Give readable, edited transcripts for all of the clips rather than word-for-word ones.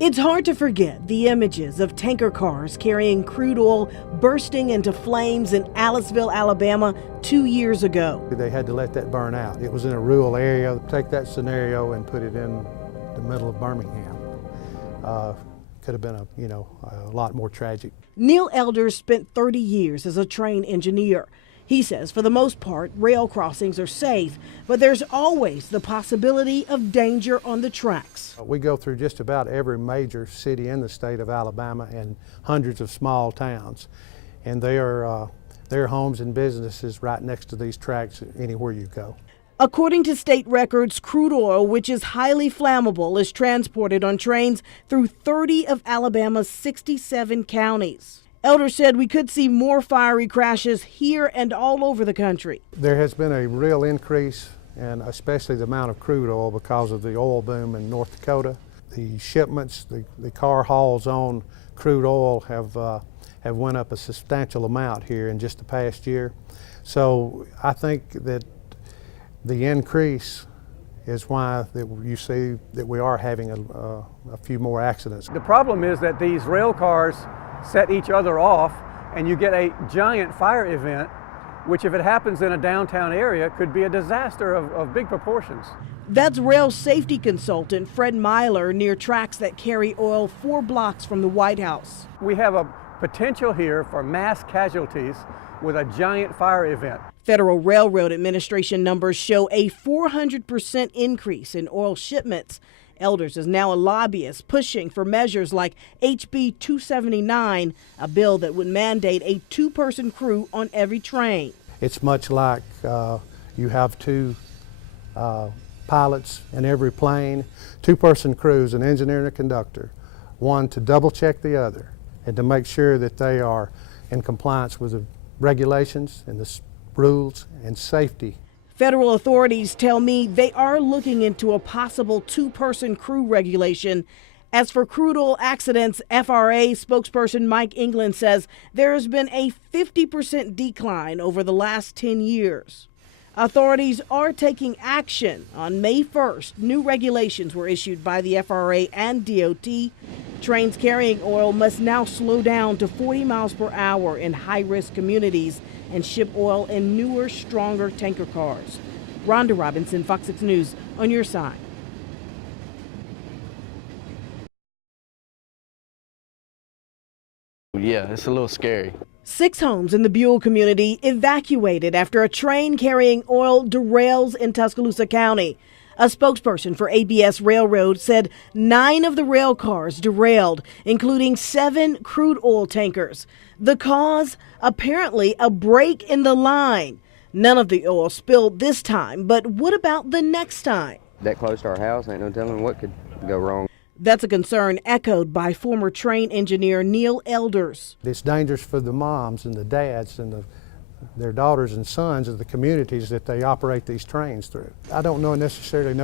It's hard to forget the images of tanker cars carrying crude oil bursting into flames in Aliceville, Alabama 2 years ago. They had to let that burn out. It was in a rural area. Take that scenario and put it in the middle of Birmingham. Could have been a lot more tragic. Neil Elders spent 30 years as a train engineer. He says for the most part, rail crossings are safe, but there's always the possibility of danger on the tracks. We go through just about every major city in the state of Alabama and hundreds of small towns. And there are homes and businesses right next to these tracks anywhere you go. According to state records, crude oil, which is highly flammable, is transported on trains through 30 of Alabama's 67 counties. Elders said we could see more fiery crashes here and all over the country. There has been a real increase, and especially the amount of crude oil because of the oil boom in North Dakota. The shipments, the car hauls on crude oil have went up a substantial amount here in just the past year. So I think that the increase is why that you see that we are having a few more accidents. The problem is that these rail cars set each other off and you get a giant fire event, which if it happens in a downtown area could be a disaster of big proportions. That's rail safety consultant Fred Myler near tracks that carry oil 4 blocks from the White House. We have a potential here for mass casualties with a giant fire event. Federal Railroad Administration numbers show a 400% increase in oil shipments. Elders is now a lobbyist pushing for measures like HB 279, a bill that would mandate a 2-person crew on every train. It's much like you have 2 pilots in every plane, 2-person crews, an engineer and a conductor, one to double check the other and to make sure that they are in compliance with the regulations and the rules and safety. Federal authorities tell me they are looking into a possible 2-person crew regulation. As for crude oil accidents, FRA spokesperson Mike England says there has been a 50% decline over the last 10 years. Authorities are taking action. On May 1st, new regulations were issued by the FRA and DOT. Trains carrying oil must now slow down to 40 miles per hour in high-risk communities and ship oil in newer, stronger tanker cars. Rhonda Robinson, Fox 6 News, on your side. Yeah, it's a little scary. 6 homes in the Buell community evacuated after a train carrying oil derails in Tuscaloosa County. A spokesperson for ABS Railroad said 9 of the rail cars derailed, including 7 crude oil tankers. The cause? Apparently a break in the line. None of the oil spilled this time, but what about the next time? That close to our house, ain't no telling what could go wrong. That's a concern echoed by former train engineer Neil Elders. It's dangerous for the moms and the dads and their daughters and sons of the communities that they operate these trains through. I don't necessarily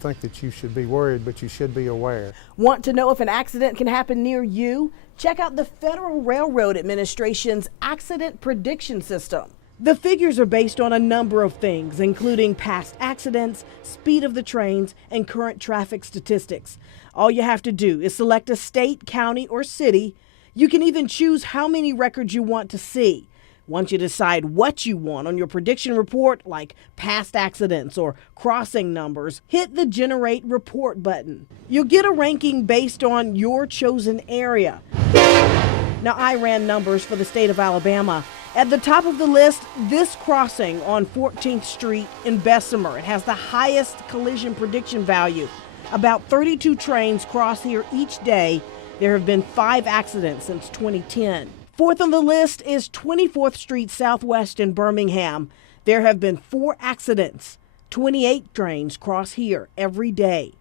think that you should be worried, but you should be aware. Want to know if an accident can happen near you? Check out the Federal Railroad Administration's accident prediction system. The figures are based on a number of things, including past accidents, speed of the trains, and current traffic statistics. All you have to do is select a state, county, or city. You can even choose how many records you want to see. Once you decide what you want on your prediction report, like past accidents or crossing numbers, hit the Generate Report button. You'll get a ranking based on your chosen area. Now, I ran numbers for the state of Alabama. At the top of the list, this crossing on 14th Street in Bessemer. It has the highest collision prediction value. About 32 trains cross here each day. There have been 5 accidents since 2010. Fourth on the list is 24th Street Southwest in Birmingham. There have been 4 accidents. 28 trains cross here every day.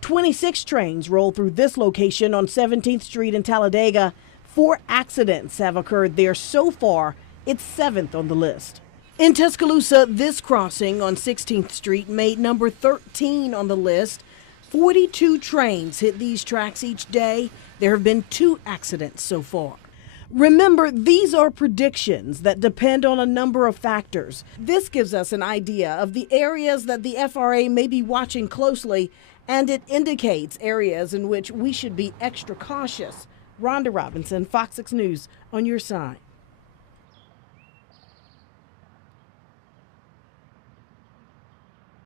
26 trains roll through this location on 17th Street in Talladega. 4 accidents have occurred there so far. It's 7th on the list. In Tuscaloosa, this crossing on 16th Street made number 13 on the list. 42 trains hit these tracks each day. There have been 2 accidents so far. Remember, these are predictions that depend on a number of factors. This gives us an idea of the areas that the FRA may be watching closely and it indicates areas in which we should be extra cautious. Rhonda Robinson, Fox 6 News, on your side.